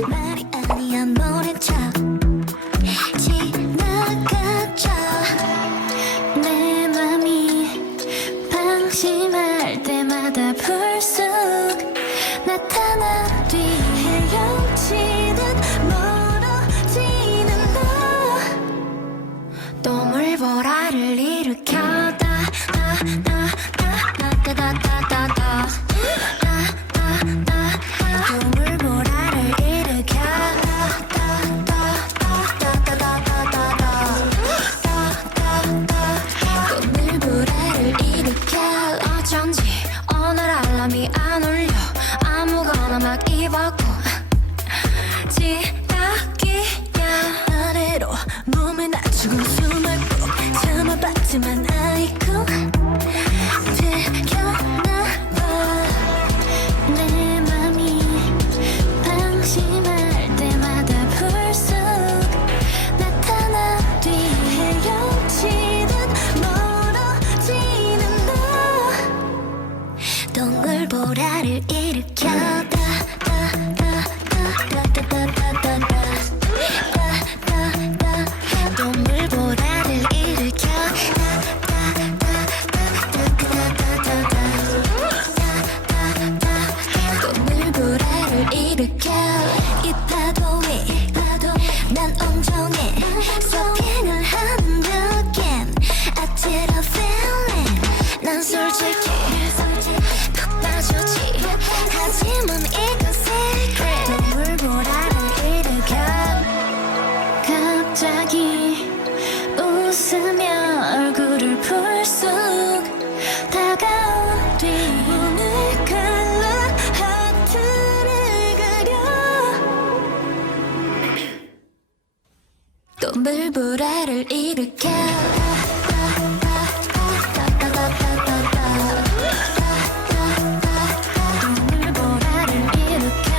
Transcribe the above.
말이 아니야 모른 척 지나가죠. 내 맘이 방심할 때마다 불쑥 나타난 뒤 헤엄치듯 멀어지는 너. 또 물보라를 일으켜 어쩐지 오늘 알람이 안 울려. 아무거나 막 입었고 지각이야. 아래로 몸을 낮추고 숨을 꼭 참아봤지만 아이고 들켰나봐. 내 맘이 방심할 때마다 불쑥 나타난 뒤 헤엄치듯 멀어지는 너. 동물보라를 일으켜 동물보라를 일으켜 동물보라를 일으켜. 이 파도에 난 온종일 서핑을 하는 느낌. I did a feeling. 난 솔직히 푹 빠졌지. 하지만 이건 secret. 동물보라를 일으켜. 갑자기 웃으며 얼굴을 불쑥 다가온 뒤 오늘 칼라 하트를 그려. 동물보라를 일으켜. 동물보라를 일으켜.